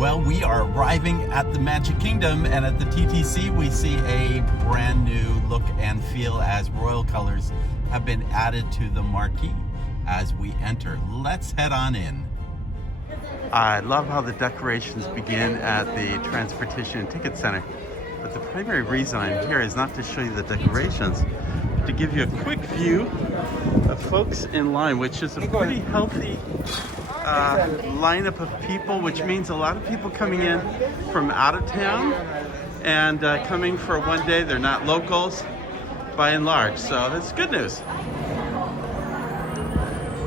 Well, we are arriving at the Magic Kingdom, and at the TTC we see a brand new look and feel as royal colors have been added to the marquee as we enter. Let's head on in. I love how the decorations begin at the Transportation and Ticket Center, but the primary reason I'm here is not to show you the decorations, but to give you a quick view of folks in line, which is a pretty healthy lineup of people, which means a lot of people coming in from out of town and coming for one day. They're not locals by and large, so that's good news.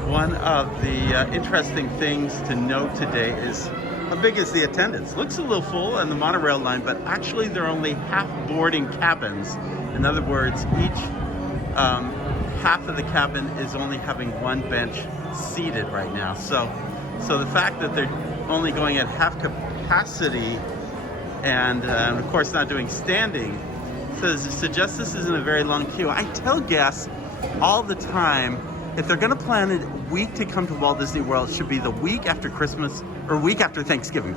One of the interesting things to note today is how big is the attendance. Looks a little full on the monorail line, but actually there are only half boarding cabins. In other words, each half of the cabin is only having one bench seated right now. So the fact that they're only going at half capacity and of course not doing standing suggests this isn't a very long queue. I tell guests all the time, if they're going to plan a week to come to Walt Disney World, it should be the week after Christmas or week after Thanksgiving,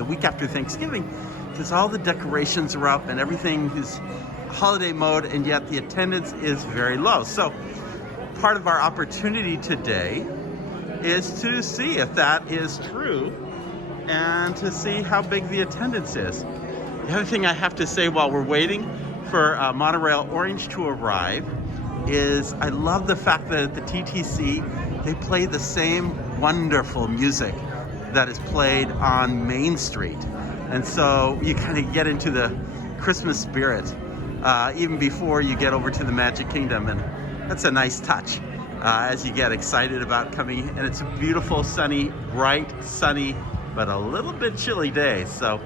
because all the decorations are up and everything is holiday mode, and yet the attendance is very low. So part of our opportunity today is to see if that is true and to see how big the attendance is. The other thing I have to say while we're waiting for Monorail Orange to arrive is I love the fact that at the TTC they play the same wonderful music that is played on Main Street. And so you kind of get into the Christmas spirit even before you get over to the Magic Kingdom, and that's a nice touch as you get excited about coming. And it's a beautiful, sunny, bright, sunny, but a little bit chilly day. So,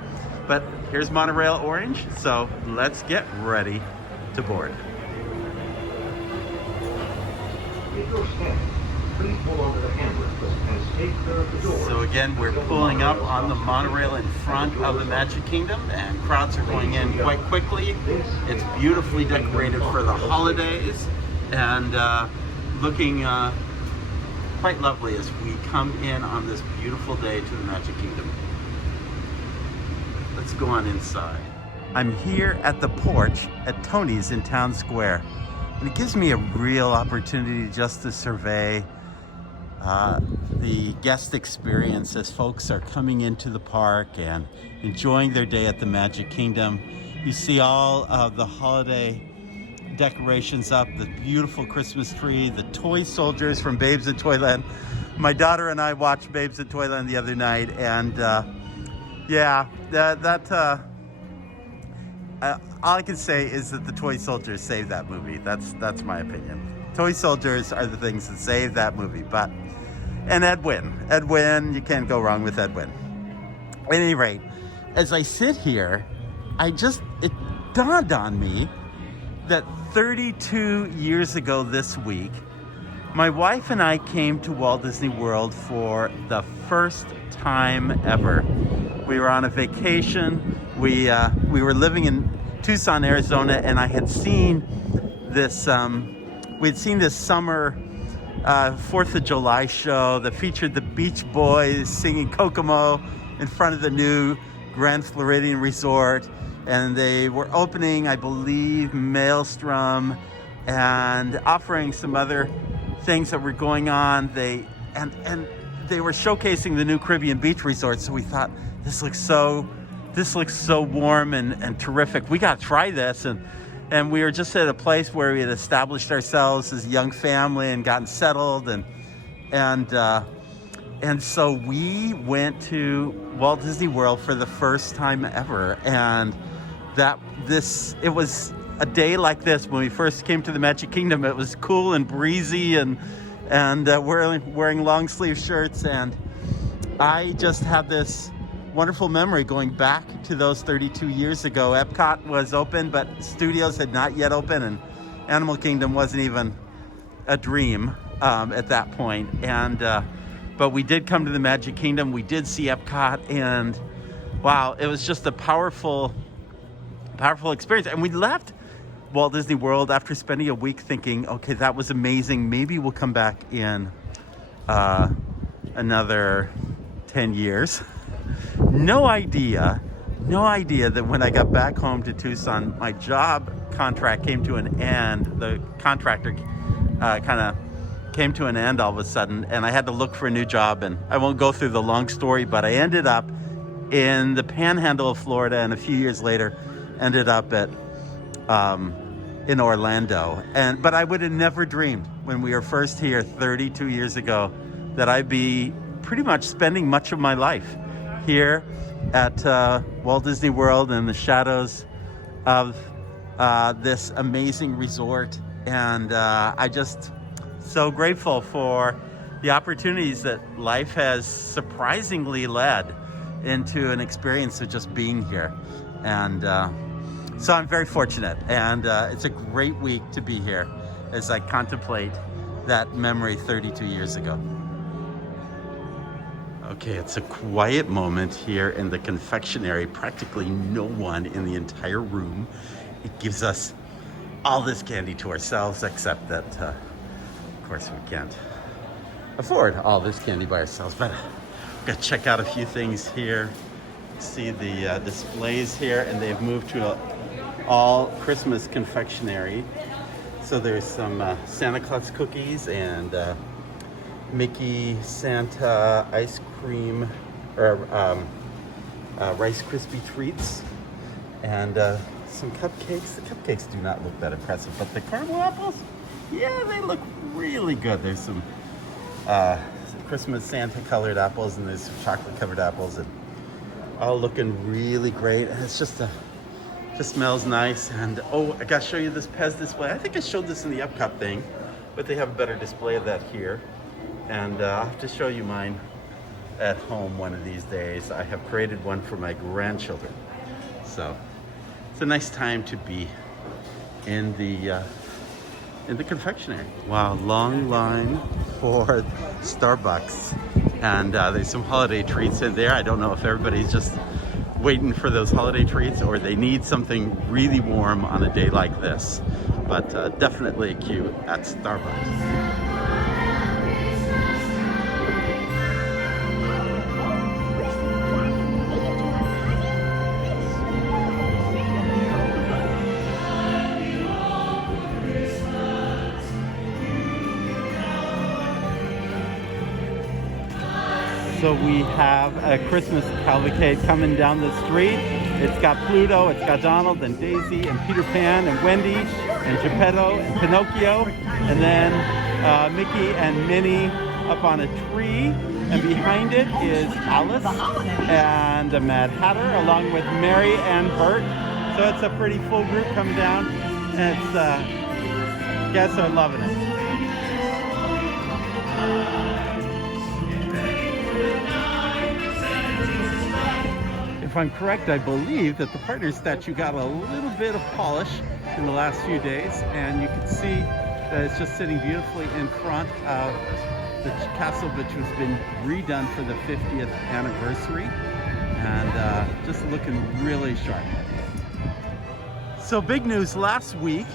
but here's Monorail Orange, so let's get ready to board. So again, we're pulling up on the monorail in front of the Magic Kingdom, and crowds are going in quite quickly. It's beautifully decorated for the holidays and looking quite lovely as we come in on this beautiful day to the Magic Kingdom. Let's go on inside. I'm here at the porch at Tony's in Town Square, and it gives me a real opportunity just to survey the guest experience as folks are coming into the park and enjoying their day at the Magic Kingdom. You see all of the holiday decorations up, the beautiful Christmas tree, the toy soldiers from Babes in Toyland. My daughter and I watched Babes in Toyland the other night, and all I can say is that the toy soldiers saved that movie. That's my opinion. Toy soldiers are the things that saved that movie. And Edwin, you can't go wrong with Edwin. At any rate, as I sit here, it dawned on me that 32 years ago this week, my wife and I came to Walt Disney World for the first time ever. We were on a vacation. We were living in Tucson, Arizona, and I had seen this. We'd seen this summer 4th of July show that featured the Beach Boys singing Kokomo in front of the new Grand Floridian Resort, and they were opening, I believe, Maelstrom, and offering some other things that were going on. They were showcasing the new Caribbean beach resort. So we thought, this looks so warm and terrific. We got to try this. And we were just at a place where we had established ourselves as a young family and gotten settled. And so we went to Walt Disney World for the first time ever. And it was a day like this when we first came to the Magic Kingdom. It was cool and breezy and wearing long sleeve shirts. And I just had this wonderful memory going back to those 32 years ago. Epcot was open, but studios had not yet opened, and Animal Kingdom wasn't even a dream at that point. But we did come to the Magic Kingdom. We did see Epcot, and wow, it was just a powerful experience. And we left Walt Disney World after spending a week thinking, okay, that was amazing. Maybe we'll come back in another 10 years. No idea that when I got back home to Tucson, my job contract came to an end. The contractor kind of came to an end all of a sudden, and I had to look for a new job. And I won't go through the long story, but I ended up in the panhandle of Florida, and a few years later ended up at in Orlando. But I would have never dreamed when we were first here 32 years ago that I'd be pretty much spending much of my life here at Walt Disney World in the shadows of this amazing resort. And I just so grateful for the opportunities that life has surprisingly led into an experience of just being here. And so I'm very fortunate, and it's a great week to be here as I contemplate that memory 32 years ago. Okay, it's a quiet moment here in the confectionery. Practically no one in the entire room. It gives us all this candy to ourselves, except that, of course, we can't afford all this candy by ourselves. But we've got to check out a few things here. See the displays here, and they've moved to all Christmas confectionery. So there's some Santa Claus cookies and Mickey Santa ice cream or Rice Krispie treats, and some cupcakes. The cupcakes do not look that impressive, but the caramel apples, yeah, they look really good. There's some Christmas Santa colored apples, and there's some chocolate covered apples, and all looking really great. And it's just smells nice. And oh, I gotta show you this Pez display. I think I showed this in the Epcot thing, but they have a better display of that here. And I'll have to show you mine at home one of these days. I have created one for my grandchildren. So it's a nice time to be in the confectionery. Wow, long line for Starbucks. And there's some holiday treats in there. I don't know if everybody's just waiting for those holiday treats or they need something really warm on a day like this. But definitely cute at Starbucks. So we have a Christmas cavalcade coming down the street. It's got Pluto, it's got Donald and Daisy and Peter Pan and Wendy and Geppetto and Pinocchio, and then Mickey and Minnie up on a tree. And behind it is Alice and the Mad Hatter along with Mary and Bert. So it's a pretty full group coming down, and it's guests are loving it. If I'm correct, I believe that the partner statue got a little bit of polish in the last few days, and you can see that it's just sitting beautifully in front of the castle, which has been redone for the 50th anniversary, and just looking really sharp. So big news last week,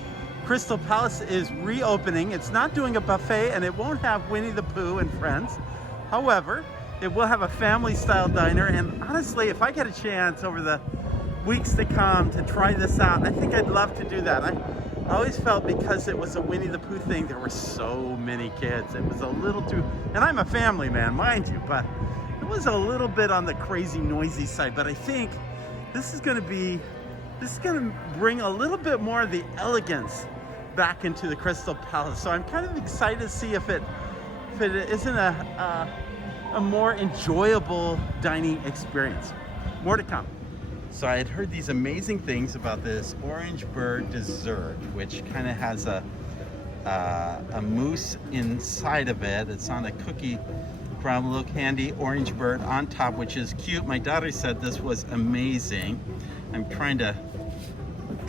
Crystal Palace is reopening. It's not doing a buffet, and it won't have Winnie the Pooh and friends. However, it will have a family-style diner, and honestly, if I get a chance over the weeks to come to try this out, I think I'd love to do that. I always felt because it was a Winnie the Pooh thing, there were so many kids. It was a little too, and I'm a family man, mind you, but it was a little bit on the crazy, noisy side. But I think this is going to bring a little bit more of the elegance back into the Crystal Palace. So I'm kind of excited to see if it isn't a more enjoyable dining experience. More to come. So I had heard these amazing things about this Orange Bird dessert, which kind of has a mousse inside of it. It's on a cookie from Little Candy Orange Bird on top, which is cute. My daughter said this was amazing. I'm trying to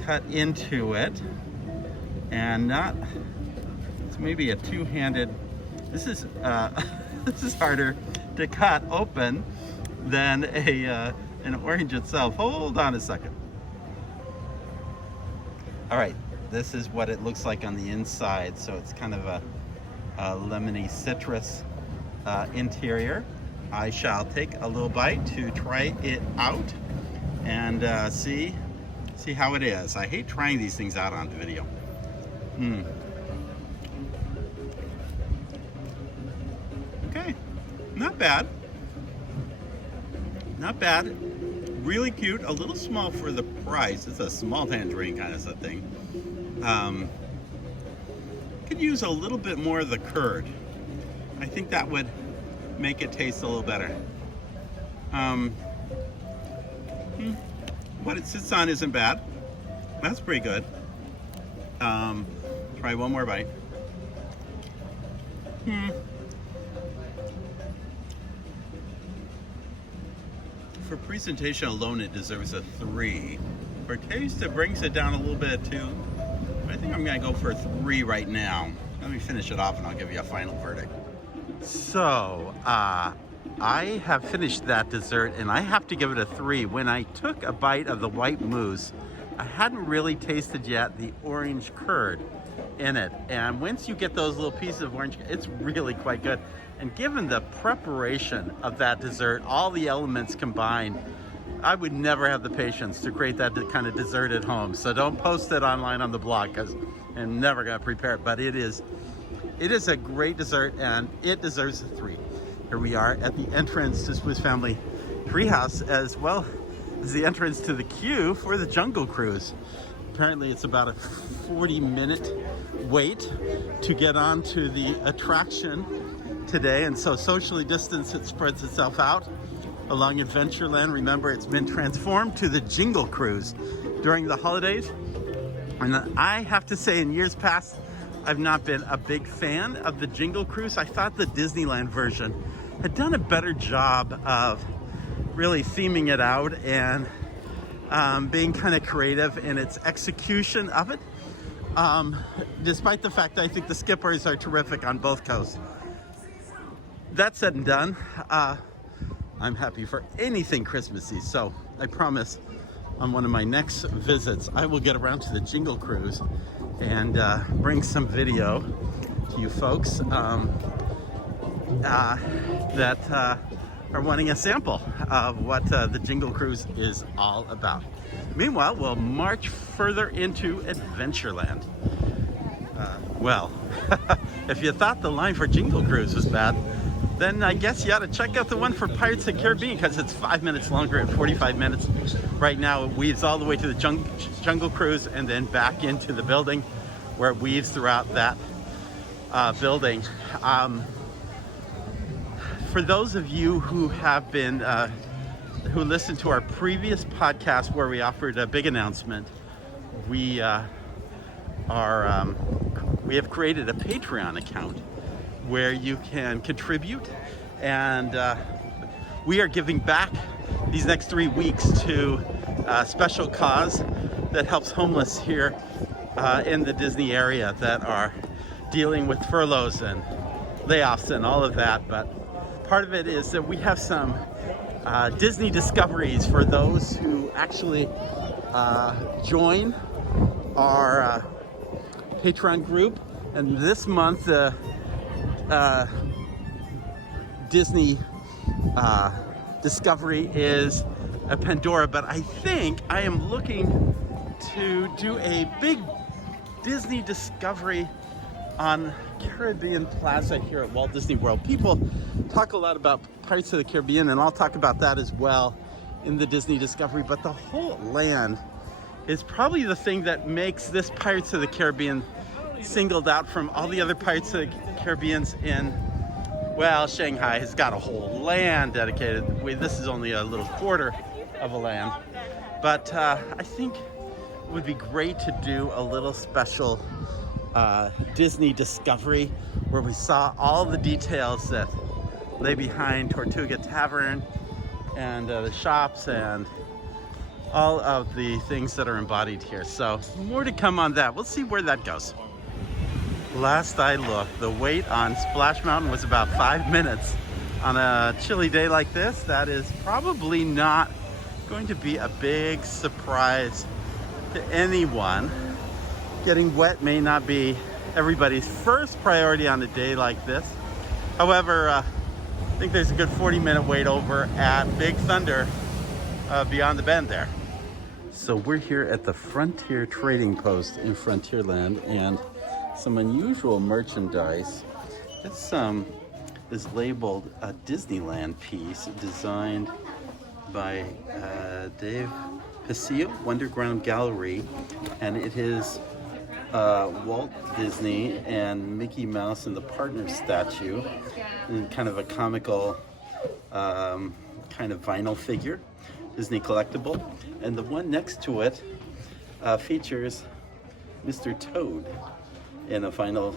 cut into it, and it's maybe a two-handed. This is this is harder to cut open than an orange itself. Hold on a second. All right, this is what it looks like on the inside. So it's kind of a lemony citrus interior, I shall take a little bite to try it out and see how it is. I hate trying these things out on video. Okay, not bad. Not bad. Really cute. A little small for the price. It's a small tangerine kind of a thing. Could use a little bit more of the curd. I think that would make it taste a little better. What it sits on isn't bad. That's pretty good. Try one more bite. For presentation alone, it deserves a 3. For taste, it brings it down a little bit too. I think I'm gonna go for a 3 right now. Let me finish it off and I'll give you a final verdict. So, I have finished that dessert and I have to give it a 3. When I took a bite of the white mousse, I hadn't really tasted yet the orange curd in it. And once you get those little pieces of orange, it's really quite good. And given the preparation of that dessert, all the elements combined, I would never have the patience to create that kind of dessert at home. So don't post it online on the blog because I'm never gonna prepare it. But it is a great dessert and it deserves a 3. Here we are at the entrance to Swiss Family Treehouse, as well as the entrance to the queue for the Jungle Cruise. Apparently it's about a 40-minute wait to get onto the attraction today, and so socially distanced, it spreads itself out along Adventureland. Remember, it's been transformed to the Jingle Cruise during the holidays. And I have to say, in years past, I've not been a big fan of the Jingle Cruise. I thought the Disneyland version had done a better job of really theming it out and being kind of creative in its execution of it. Despite the fact that I think the skippers are terrific on both coasts. That said and done, I'm happy for anything Christmassy. So I promise on one of my next visits, I will get around to the Jingle Cruise and bring some video to you folks that are wanting a sample of what the Jingle Cruise is all about. Meanwhile, we'll march further into Adventureland. Well, if you thought the line for Jingle Cruise was bad, then I guess you ought to check out the one for Pirates of the Caribbean, because it's 5 minutes longer at 45 minutes. Right now it weaves all the way to the Jungle Cruise and then back into the building, where it weaves throughout that building. For those of you who have been, who listened to our previous podcast where we offered a big announcement, we have created a Patreon account where you can contribute, and we are giving back these next 3 weeks to a special cause that helps homeless here in the Disney area that are dealing with furloughs and layoffs and all of that. But part of it is that we have some Disney discoveries for those who actually join our Patreon group. And this month, Disney discovery is a Pandora, but I think I am looking to do a big Disney discovery on Caribbean Plaza here at Walt Disney World. People talk a lot about Pirates of the Caribbean, and I'll talk about that as well in the Disney discovery, but the whole land is probably the thing that makes this Pirates of the Caribbean singled out from all the other Pirates of the Caribbeans in, well, Shanghai has got a whole land dedicated. This is only a little quarter of a land. But I think it would be great to do a little special Disney discovery where we saw all the details that lay behind Tortuga Tavern and the shops and all of the things that are embodied here. So more to come on that. We'll see where that goes. Last I looked, the wait on Splash Mountain was about 5 minutes. On a chilly day like this, that is probably not going to be a big surprise to anyone. Getting wet may not be everybody's first priority on a day like this. However, I think there's a good 40-minute wait over at Big Thunder beyond the bend there. So we're here at the Frontier Trading Post in Frontierland, and some unusual merchandise. This is labeled a Disneyland piece designed by Dave Paccio, Wonderground Gallery, and it is Walt Disney and Mickey Mouse and the partner statue, and kind of a comical kind of vinyl figure, Disney collectible. And the one next to it features Mr. Toad in a vinyl,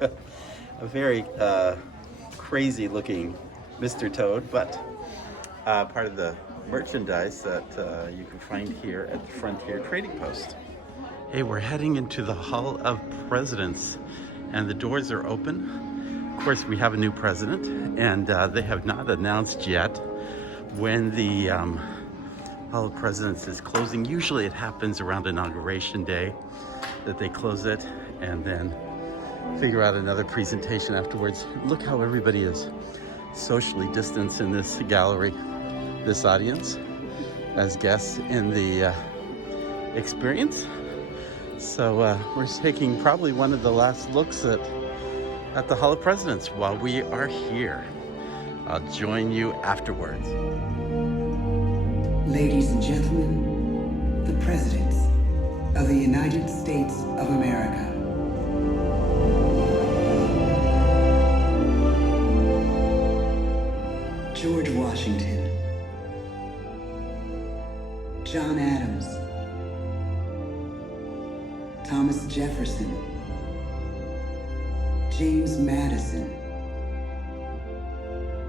a very crazy looking Mr. Toad, but part of the merchandise that you can find here at the Frontier Trading Post. Hey, we're heading into the Hall of Presidents, and the doors are open. Of course, we have a new president, and they have not announced yet when the Hall of Presidents is closing. Usually it happens around Inauguration Day that they close it and then figure out another presentation afterwards. Look how everybody is socially distanced in this gallery, this audience, as guests in the experience. So we're taking probably one of the last looks at the Hall of Presidents while we are here. I'll join you afterwards. Ladies and gentlemen, the Presidents of the United States of America. George Washington, John Adams, Thomas Jefferson, James Madison,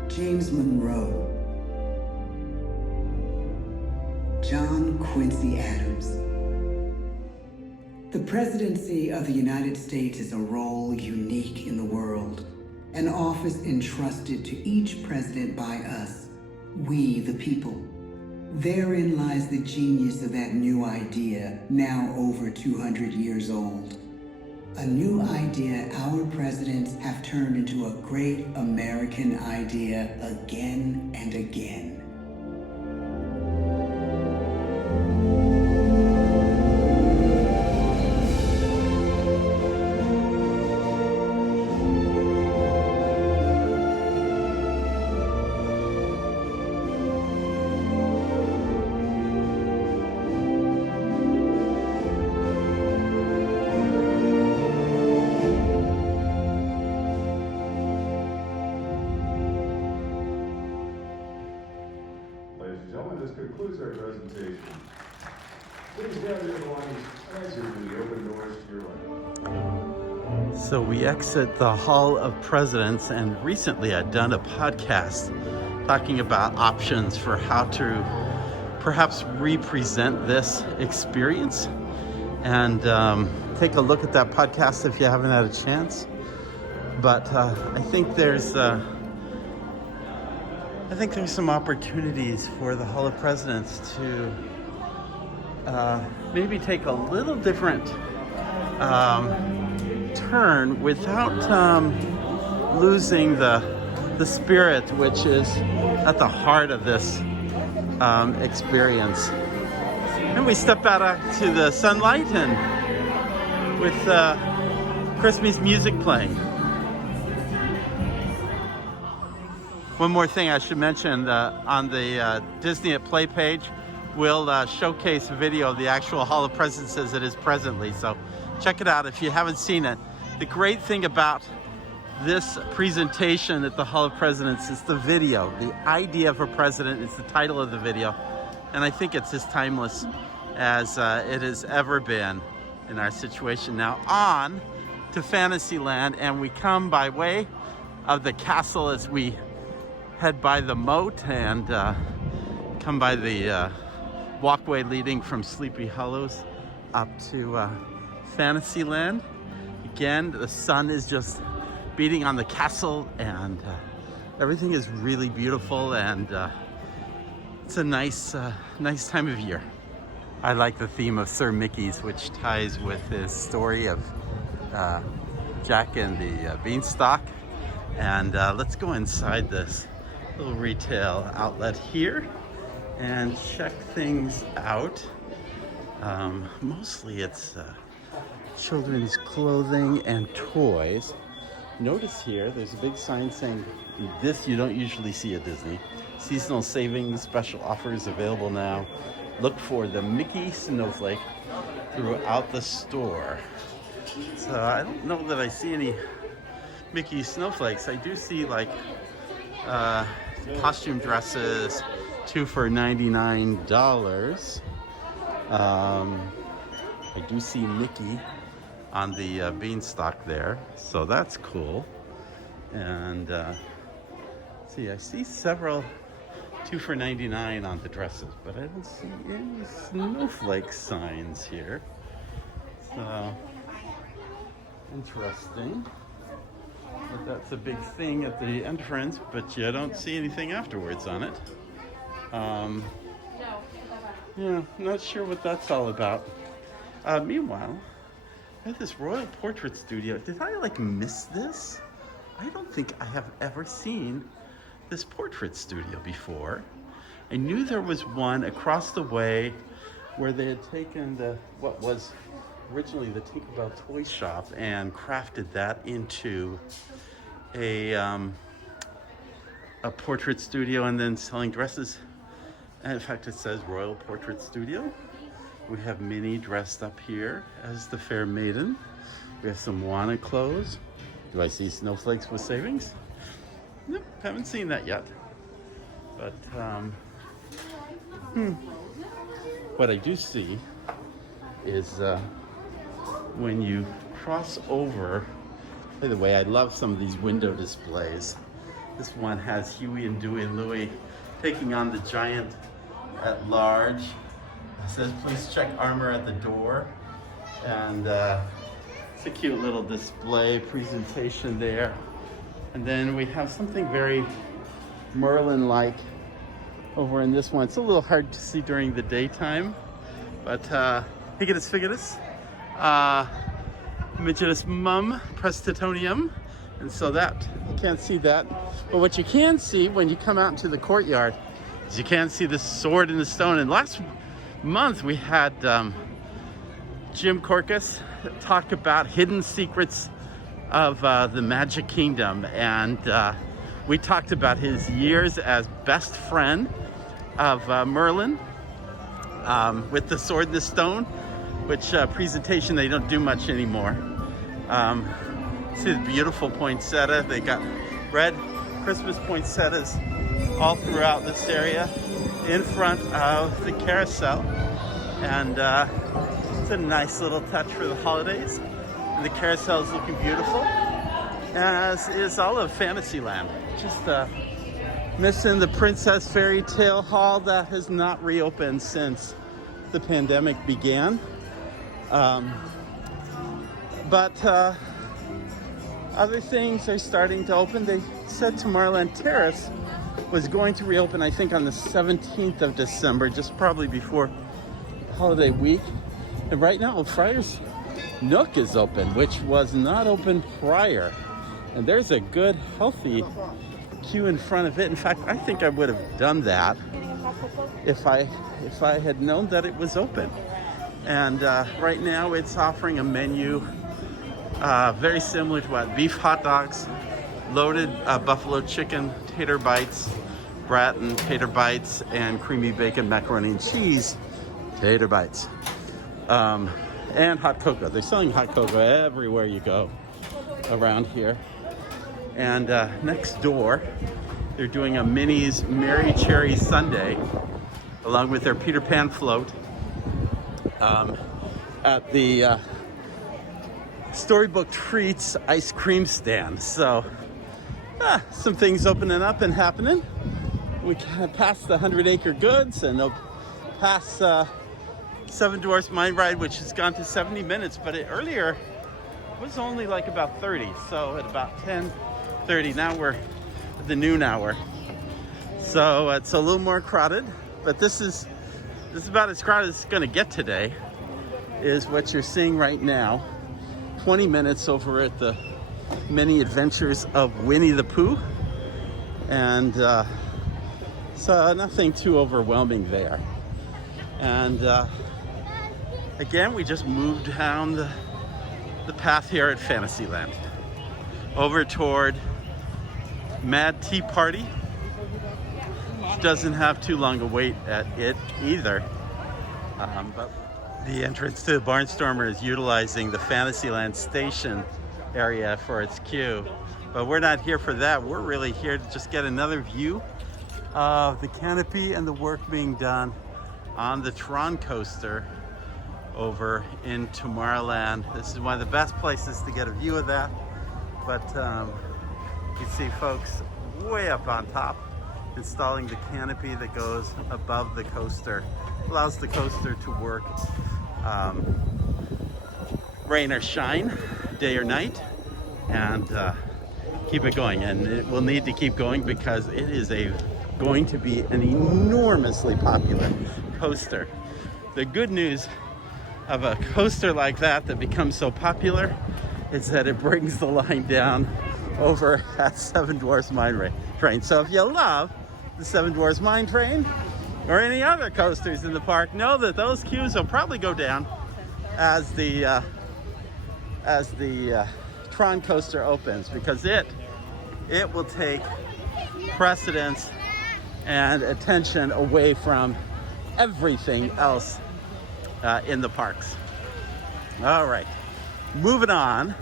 James Monroe, John Quincy Adams. The presidency of the United States is a role unique in the world, an office entrusted to each president by us, we the people. Therein lies the genius of that new idea, now over 200 years old. A new idea our presidents have turned into a great American idea again and again. This concludes our presentation. Please gather your belongings as you do the open doors to your left. So we exit the Hall of Presidents, and recently I'd done a podcast talking about options for how to perhaps represent this experience. And take a look at that podcast if you haven't had a chance. But I think there's some opportunities for the Hall of Presidents to maybe take a little different turn without losing the spirit, which is at the heart of this experience. And we step out to the sunlight and with Christmas music playing. One more thing I should mention, on the Disney at Play page, we'll showcase a video of the actual Hall of Presidents as it is presently. So check it out if you haven't seen it. The great thing about this presentation at the Hall of Presidents is the video. The idea of a president is the title of the video. And I think it's as timeless as it has ever been in our situation. Now on to Fantasyland, and we come by way of the castle as we head by the moat and come by the walkway leading from Sleepy Hollows up to Fantasyland. Again, the sun is just beating on the castle, and everything is really beautiful, and it's a nice time of year. I like the theme of Sir Mickey's, which ties with his story of Jack and the Beanstalk. And let's go inside this little retail outlet here and check things out. Mostly it's children's clothing and toys. Notice here, there's a big sign saying, this you don't usually see at Disney. Seasonal savings, special offers available now. Look for the Mickey Snowflake throughout the store. So I don't know that I see any Mickey Snowflakes. I do see like costume dresses, 2 for $99. I do see Mickey on the beanstalk there, so that's cool. And see, I see several 2 for $99 on the dresses, but I don't see any snowflake signs here. So interesting. But that's a big thing at the entrance, but you don't see anything afterwards on it. Yeah, not sure what that's all about. Meanwhile, I have this Royal Portrait Studio. Did I like miss this? I don't think I have ever seen this portrait studio before. I knew there was one across the way where they had taken what was originally the Tinkerbell toy shop and crafted that into a portrait studio and then selling dresses. And in fact, it says Royal Portrait Studio. We have Minnie dressed up here as the Fair Maiden. We have some Moana clothes. Do I see snowflakes with savings? Nope, haven't seen that yet. But what I do see is when you cross over. By the way, I love some of these window displays. This one has Huey and Dewey and Louie taking on the giant at large. It says, please check armor at the door. And it's a cute little display presentation there. And then we have something very Merlin-like over in this one. It's a little hard to see during the daytime, but Higitus Figitus, Midgetus Mum Prestitonium. And so that, you can't see that. But what you can see when you come out into the courtyard is you can see the sword in the stone. And last month we had Jim Korkus talk about hidden secrets of the Magic Kingdom. And we talked about his years as best friend of Merlin with the sword in the stone, which presentation they don't do much anymore. See the beautiful poinsettia. They got red Christmas poinsettias all throughout this area in front of the carousel. And it's a nice little touch for the holidays. And the carousel is looking beautiful, as is all of Fantasyland. Just missing the Princess Fairy Tale Hall that has not reopened since the pandemic began. But other things are starting to open. They said Tomorrowland Terrace was going to reopen, I think, on the 17th of December, just probably before holiday week. And right now, Friar's Nook is open, which was not open prior. And there's a good, healthy queue in front of it. In fact, I think I would have done that if I had known that it was open. And right now, it's offering a menu very similar to what? Beef hot dogs, loaded buffalo chicken, tater bites, Bratton tater bites, and creamy bacon macaroni and cheese tater bites. And hot cocoa. They're selling hot cocoa everywhere you go around here. And next door, they're doing a Minnie's Merry Cherry Sundae, along with their Peter Pan float, at the Storybook Treats ice cream stand. So some things opening up and happening. We passed the 100 Acre Goods and past Seven Dwarfs Mine Ride, which has gone to 70 minutes, but earlier was only like about 30. So at about 10:30, now we're at the noon hour. So it's a little more crowded, but this is about as crowded as it's gonna get today, is what you're seeing right now. 20 minutes over at the many adventures of Winnie the Pooh. And so nothing too overwhelming there. And again, we just moved down the path here at Fantasyland over toward Mad Tea Party, which doesn't have too long a wait at it either. But the entrance to the Barnstormer is utilizing the Fantasyland station area for its queue. But we're not here for that. We're really here to just get another view of the canopy and the work being done on the Tron coaster over in Tomorrowland. This is one of the best places to get a view of that. But you see folks way up on top installing the canopy that goes above the coaster. Allows the coaster to work rain or shine, day or night, and keep it going. And it will need to keep going because it is going to be an enormously popular coaster. The good news of a coaster like that becomes so popular is that it brings the line down over at Seven Dwarfs Mine Train. So if you love the Seven Dwarfs Mine Train or any other coasters in the park, know that those queues will probably go down as the Tron coaster opens, because it will take precedence and attention away from everything else in the parks. All right, moving on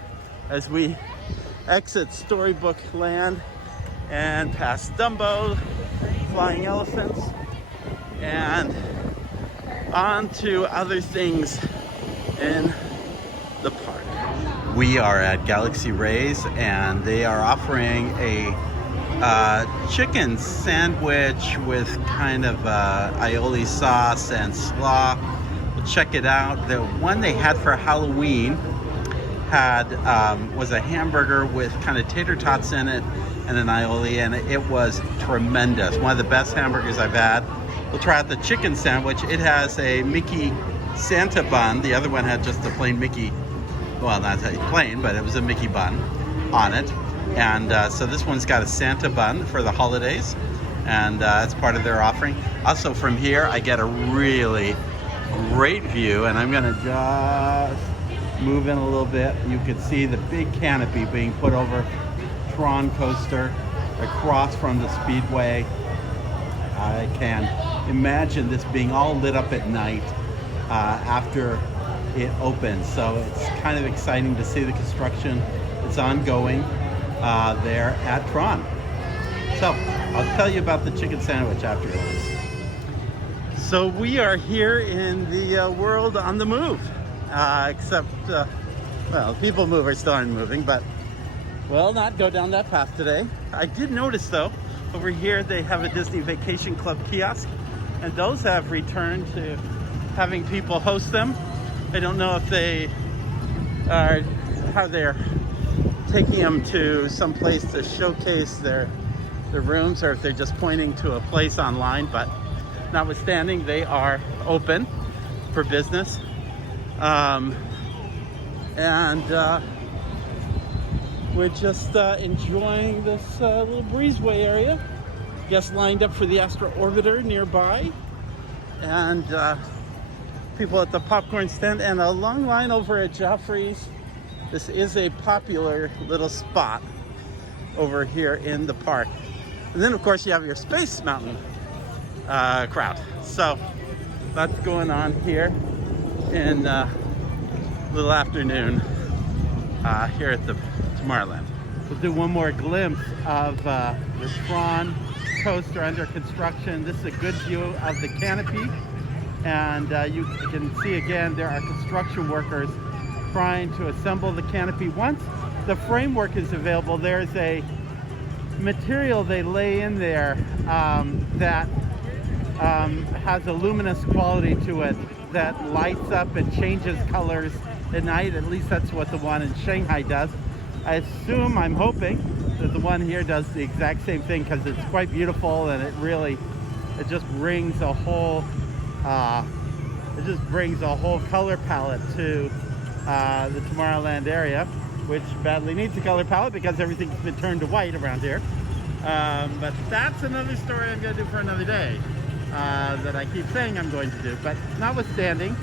as we exit Storybook Land and past Dumbo, flying elephants, and on to other things in the park. We are at Galaxy Rays, and they are offering a chicken sandwich with kind of aioli sauce and slaw. We'll check it out. The one they had for Halloween was a hamburger with kind of tater tots in it and an aioli, and it was tremendous. One of the best hamburgers I've had. We'll try out the chicken sandwich. It has a Mickey Santa bun. The other one had just a plain Mickey, well, not plain, but it was a Mickey bun on it. And so this one's got a Santa bun for the holidays, and that's part of their offering. Also from here, I get a really great view, and I'm gonna just move in a little bit. You can see the big canopy being put over Tron coaster across from the Speedway. I can imagine this being all lit up at night after it opens. So it's kind of exciting to see the construction that's ongoing there at Tron. So I'll tell you about the chicken sandwich after this. So we are here in the world on the move, except, well, People Mover still aren't moving, but we'll not go down that path today. I did notice though, over here they have a Disney Vacation Club kiosk, and those have returned to having people host them. I don't know if they are, how they're taking them to some place to showcase their rooms, or if they're just pointing to a place online, but notwithstanding, they are open for business. We're just enjoying this little breezeway area. Guests lined up for the Astro Orbiter nearby, and people at the popcorn stand, and a long line over at Joffrey's. This is a popular little spot over here in the park. And then of course you have your Space Mountain crowd. So that's going on here in little afternoon here at the Tomorrowland. We'll do one more glimpse of the Tron coaster under construction. This is a good view of the canopy, and you can see again there are construction workers trying to assemble the canopy. Once the framework is available, there's a material they lay in there that has a luminous quality to it that lights up and changes colors at night. At least that's what the one in Shanghai does. I assume, I'm hoping, that the one here does the exact same thing, because it's quite beautiful, and it just brings a whole color palette to the Tomorrowland area. which badly needs a color palette because everything's been turned to white around here. But that's another story I'm going to do for another day that I keep saying I'm going to do. But notwithstanding,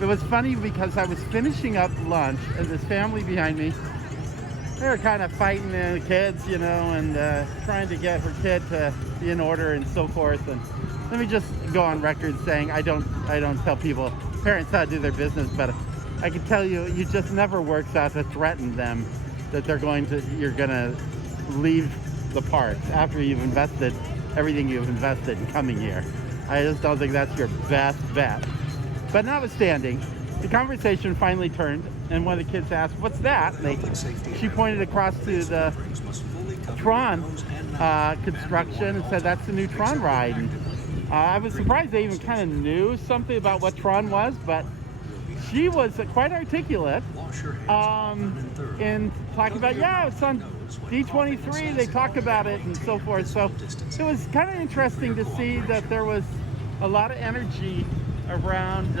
it was funny because I was finishing up lunch and this family behind me, they were kind of fighting the kids, you know, and trying to get her kid to be in order and so forth. And let me just go on record saying I don't tell people, parents, how to do their business, but I can tell you, it just never works out to threaten them that you're gonna leave the park after you've invested everything you've invested in coming here. I just don't think that's your best bet. But notwithstanding, the conversation finally turned, and one of the kids asked, "What's that?" She pointed across to the Tron construction and said, "That's the new Tron ride." And, I was surprised they even kind of knew something about what Tron was, but she was quite articulate in talking about, yeah, it's on D23, they talk about it and so forth. So it was kind of interesting to see that there was a lot of energy around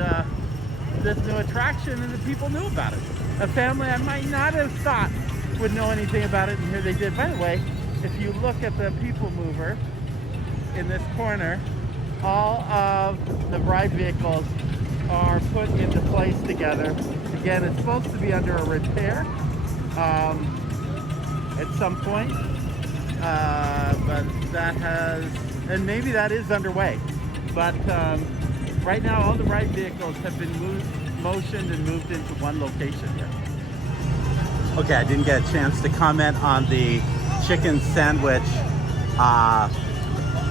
this new attraction and the people knew about it. A family I might not have thought would know anything about it, and here they did. By the way, if you look at the people mover in this corner, all of the ride vehicles are put into place together. Again, it's supposed to be under a repair at some point, but that has, and maybe that is underway. But right now, all the ride vehicles have been motioned and moved into one location here. Okay, I didn't get a chance to comment on the chicken sandwich.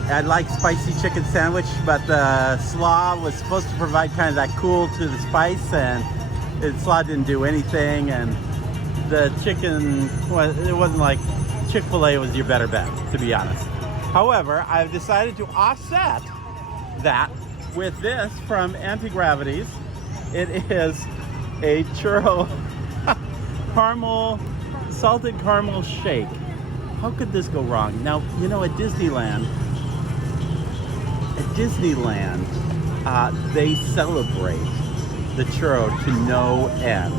I like spicy chicken sandwich, but the slaw was supposed to provide kind of that cool to the spice, and the slaw didn't do anything. And the chicken, it wasn't like Chick-fil-A was your better bet, to be honest. However, I've decided to offset that with this from Anti-Gravities. It is a churro salted caramel shake. How could this go wrong? Now, you know, at Disneyland, they celebrate the churro to no end.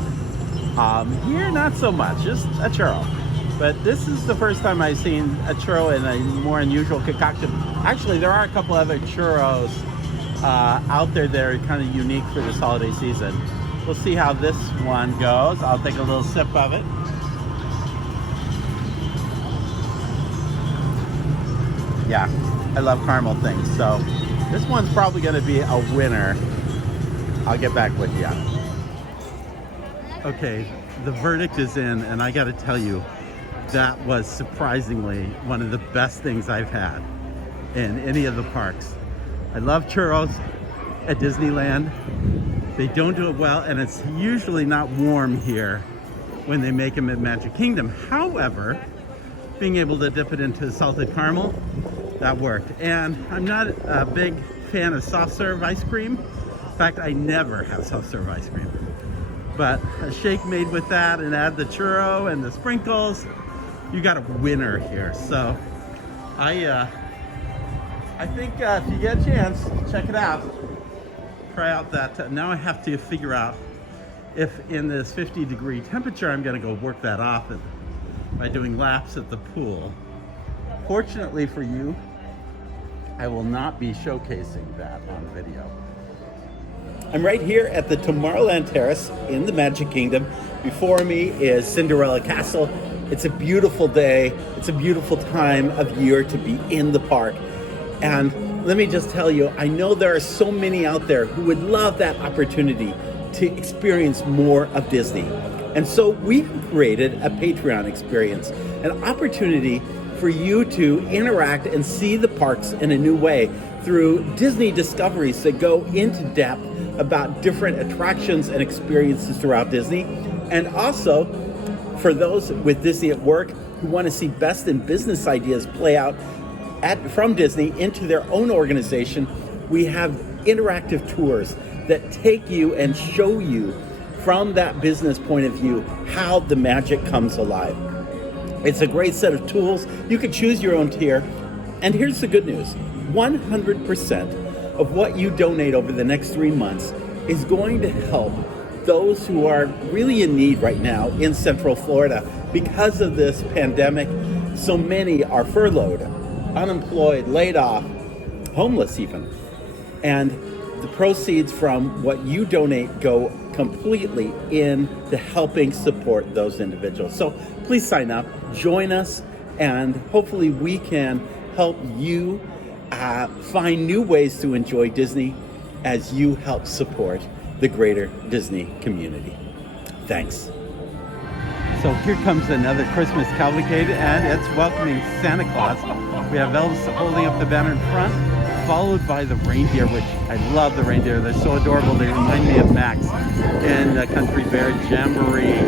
Here, not so much, just a churro. But this is the first time I've seen a churro in a more unusual concoction. Actually, there are a couple other churros out there that are kind of unique for this holiday season. We'll see how this one goes. I'll take a little sip of it. Yeah, I love caramel things, so this one's probably going to be a winner. I'll get back with you. Okay, the verdict is in, and I got to tell you, that was surprisingly one of the best things I've had in any of the parks. I love churros at Disneyland. They don't do it well, and it's usually not warm here when they make them at Magic Kingdom. However, being able to dip it into salted caramel, that worked. And I'm not a big fan of soft serve ice cream. In fact, I never have soft serve ice cream. But a shake made with that and add the churro and the sprinkles, you got a winner here. So I think if you get a chance, check it out. Try out that. Now I have to figure out if in this 50-degree temperature, I'm gonna go work that off by doing laps at the pool. Fortunately for you, I will not be showcasing that on video. I'm right here at the Tomorrowland Terrace in the Magic Kingdom. Before me is Cinderella Castle. It's a beautiful day. It's a beautiful time of year to be in the park. And let me just tell you, I know there are so many out there who would love that opportunity to experience more of Disney. And so we created a Patreon experience, an opportunity for you to interact and see the parks in a new way through Disney discoveries that go into depth about different attractions and experiences throughout Disney. And also for those with Disney at Work who want to see best in business ideas play out from Disney into their own organization, we have interactive tours that take you and show you from that business point of view how the magic comes alive. It's a great set of tools. You can choose your own tier. And here's the good news. 100% of what you donate over the next 3 months is going to help those who are really in need right now in Central Florida. Because of this pandemic, so many are furloughed, unemployed, laid off, homeless even. And the proceeds from what you donate go completely into helping support those individuals. So please sign up, join us, and hopefully we can help you find new ways to enjoy Disney as you help support the greater Disney community. Thanks. So here comes another Christmas cavalcade, and it's welcoming Santa Claus. We have elves holding up the banner in front, followed by the reindeer, which I love the reindeer. They're so adorable. They remind me of Max in Country Bear Jamboree.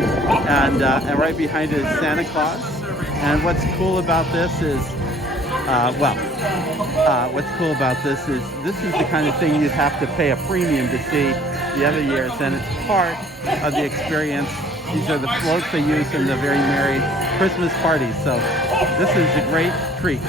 And right behind it is Santa Claus. And what's cool about this is, this is the kind of thing you'd have to pay a premium to see the other years, and it's part of the experience. These are the floats they use in the very merry Christmas parties. So this is a great treat.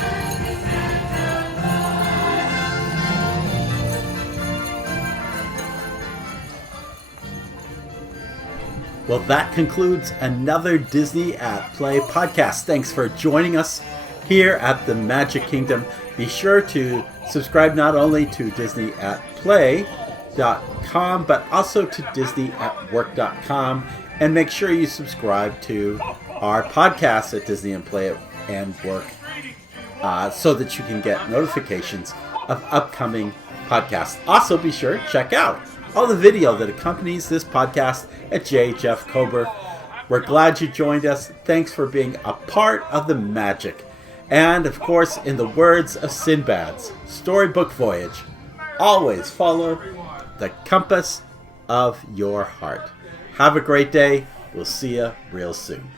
Well, that concludes another Disney at Play podcast. Thanks for joining us here at the Magic Kingdom. Be sure to subscribe not only to DisneyAtPlay.com, but also to DisneyAtWork.com. And make sure you subscribe to our podcast at Disney and Play and Work so that you can get notifications of upcoming podcasts. Also, be sure to check out all the video that accompanies this podcast at Jeff Kober. We're glad you joined us. Thanks for being a part of the magic. And, of course, in the words of Sinbad's storybook voyage, always follow the compass of your heart. Have a great day. We'll see you real soon.